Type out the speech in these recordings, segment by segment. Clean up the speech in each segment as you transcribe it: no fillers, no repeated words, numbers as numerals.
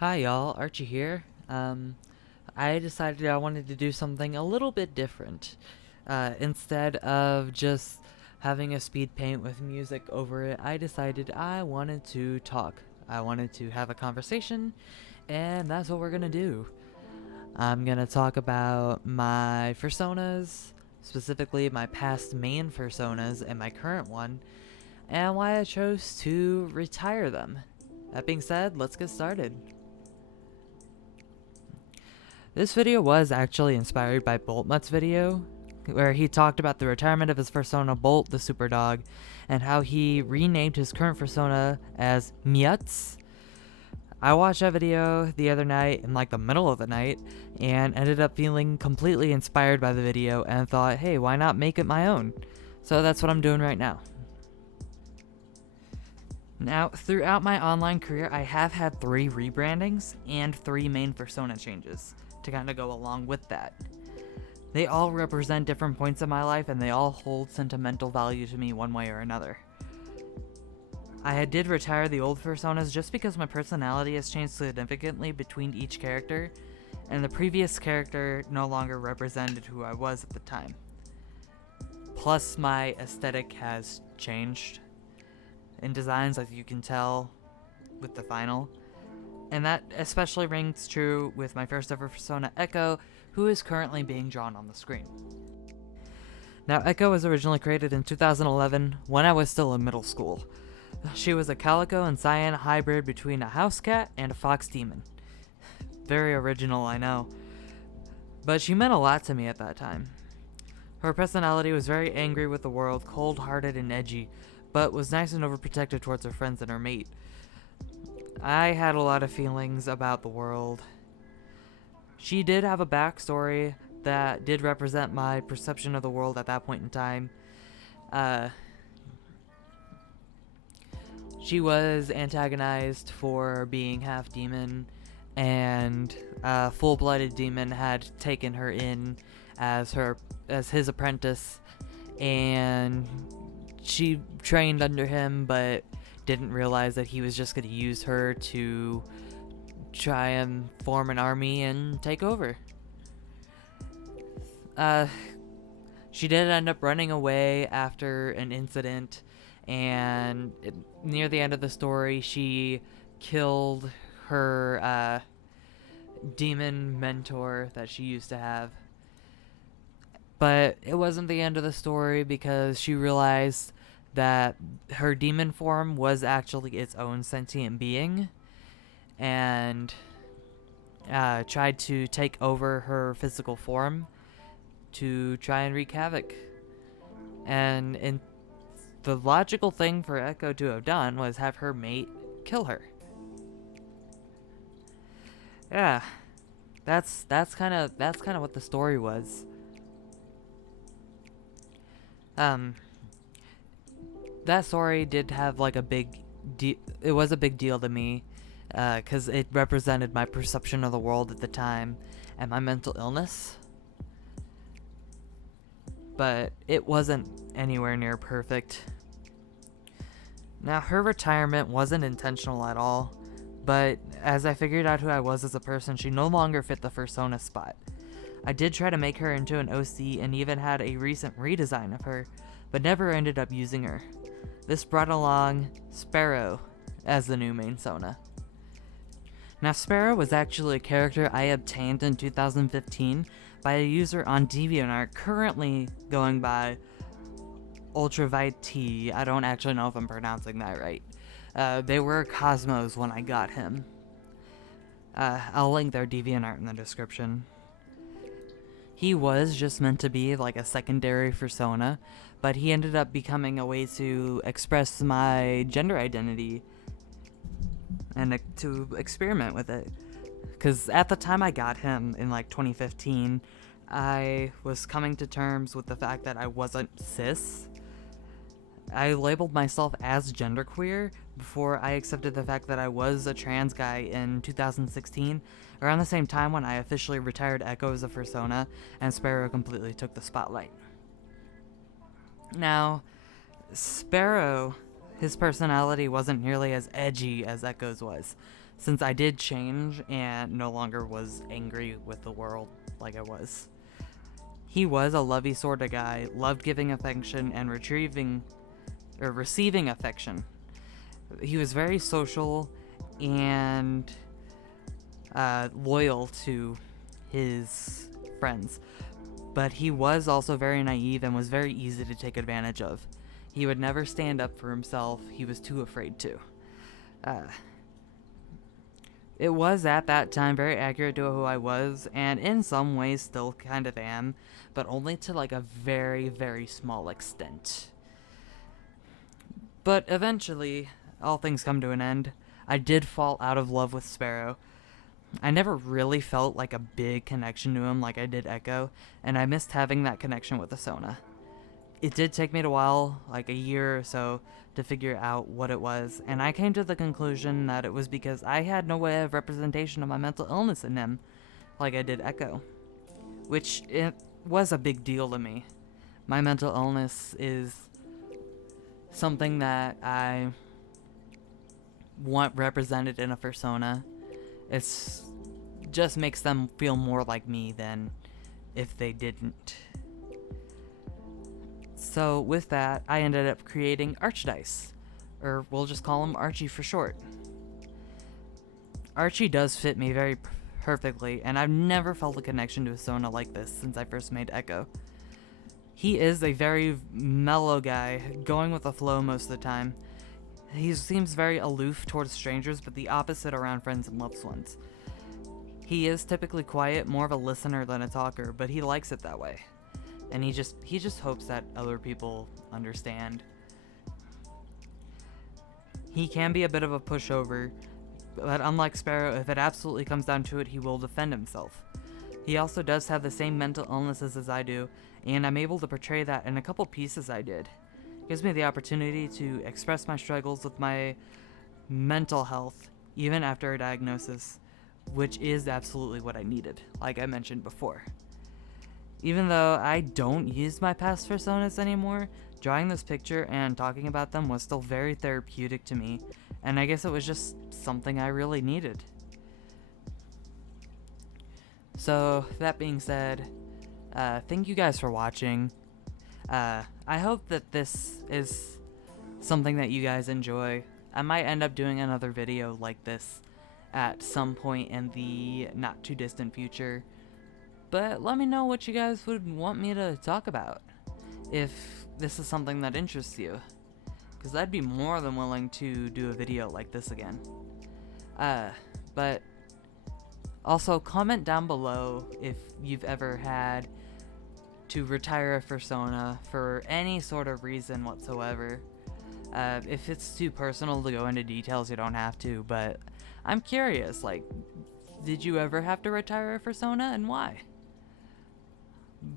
Hi y'all, Archie here. I decided I wanted to do something a little bit different. Instead of just having a speed paint with music over it, I decided I wanted to talk. I wanted to have a conversation, and that's what we're gonna do. I'm gonna talk about my fursonas, specifically my past main fursonas and my current one, and why I chose to retire them. That being said, let's get started. This video was actually inspired by Boltmutt's video, where he talked about the retirement of his persona Bolt the Super Dog, and how he renamed his current persona as Miutz. I watched that video the other night in like the middle of the night, and ended up feeling completely inspired by the video and thought, hey, why not make it my own? So that's what I'm doing right now. Now, throughout my online career, I have had 3 rebrandings and 3 main persona changes to kind of go along with that. They all represent different points of my life and they all hold sentimental value to me one way or another. I did retire the old personas just because my personality has changed significantly between each character, and the previous character no longer represented who I was at the time. Plus, my aesthetic has changed in designs, as you can tell with the final. And that especially rings true with my first ever persona, Echo, who is currently being drawn on the screen. Now, Echo was originally created in 2011 when I was still in middle school. She was a calico and cyan hybrid between a house cat and a fox demon. Very original, I know. But she meant a lot to me at that time. Her personality was very angry with the world, cold-hearted and edgy, but was nice and overprotective towards her friends and her mate. I had a lot of feelings about the world. She did have a backstory that did represent my perception of the world at that point in time. She was antagonized for being half demon, and a full-blooded demon had taken her in as his apprentice, and she trained under him, but didn't realize that he was just going to use her to try and form an army and take over. She did end up running away after an incident, and near the end of the story, she killed her demon mentor that she used to have. But it wasn't the end of the story because she realized that her demon form was actually its own sentient being, and tried to take over her physical form to try and wreak havoc. And the logical thing for Echo to have done was have her mate kill her. Yeah, that's kind of what the story was. That story did have like a big it was a big deal to me, because it represented my perception of the world at the time and my mental illness. But it wasn't anywhere near perfect. Now, her retirement wasn't intentional at all, but as I figured out who I was as a person, she no longer fit the fursona spot. I did try to make her into an OC and even had a recent redesign of her, but never ended up using her. This brought along Sparrow as the new main Sona. Now, Sparrow was actually a character I obtained in 2015 by a user on DeviantArt currently going by Ultravite. I don't actually know if I'm pronouncing that right. They were Cosmos when I got him. I'll link their DeviantArt in the description. He was just meant to be like a secondary persona, but he ended up becoming a way to express my gender identity and to experiment with it. Because at the time I got him in like 2015, I was coming to terms with the fact that I wasn't cis. I labeled myself as genderqueer before I accepted the fact that I was a trans guy in 2016, around the same time when I officially retired Echo as a fursona and Sparrow completely took the spotlight. Now, Sparrow, his personality wasn't nearly as edgy as Echo's was. since I did change and no longer was angry with the world like I was. He was a lovey sort of guy, loved giving affection and receiving affection. He was very social and loyal to his friends, but he was also very naive and was very easy to take advantage of. He would never stand up for himself. He was too afraid to. It was at that time very accurate to who I was, and in some ways still kind of am, but only to like a very, very small extent. But eventually, all things come to an end. I did fall out of love with Sparrow. I never really felt like a big connection to him like I did Echo, and I missed having that connection with FURSONA. It did take me a while, like a year or so, to figure out what it was, and I came to the conclusion that it was because I had no way of representation of my mental illness in him, like I did Echo. Which, it was a big deal to me. My mental illness is something that I want represented in a FURSONA. It's just makes them feel more like me than if they didn't. So with that, I ended up creating Archedise, or we'll just call him Archie for short. Archie does fit me very perfectly, and I've never felt a connection to a FURSONA like this since I first made Echo. He is a very mellow guy, going with the flow most of the time. He seems very aloof towards strangers, but the opposite around friends and loved ones. He is typically quiet, more of a listener than a talker, but he likes it that way. And he just hopes that other people understand. He can be a bit of a pushover, but unlike Sparrow, if it absolutely comes down to it, he will defend himself. He also does have the same mental illnesses as I do, and I'm able to portray that in a couple pieces I did. It gives me the opportunity to express my struggles with my mental health, even after a diagnosis, which is absolutely what I needed, like I mentioned before. Even though I don't use my past FURSONAs anymore, drawing this picture and talking about them was still very therapeutic to me, and I guess it was just something I really needed. So, that being said, thank you guys for watching. I hope that this is something that you guys enjoy. I might end up doing another video like this at some point in the not too distant future. But let me know what you guys would want me to talk about, if this is something that interests you, because I'd be more than willing to do a video like this again. But also comment down below if you've ever had to retire a FURSONA for any sort of reason whatsoever. If it's too personal to go into details, you don't have to, but I'm curious, like, did you ever have to retire a FURSONA and why?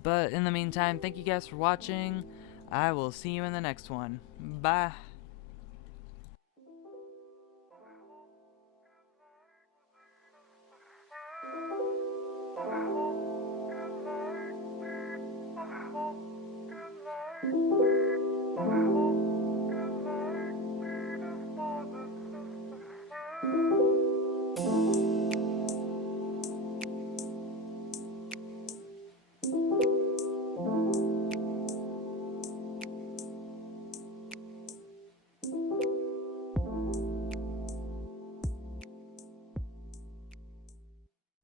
But in the meantime, thank you guys for watching. I will see you in the next one. Bye.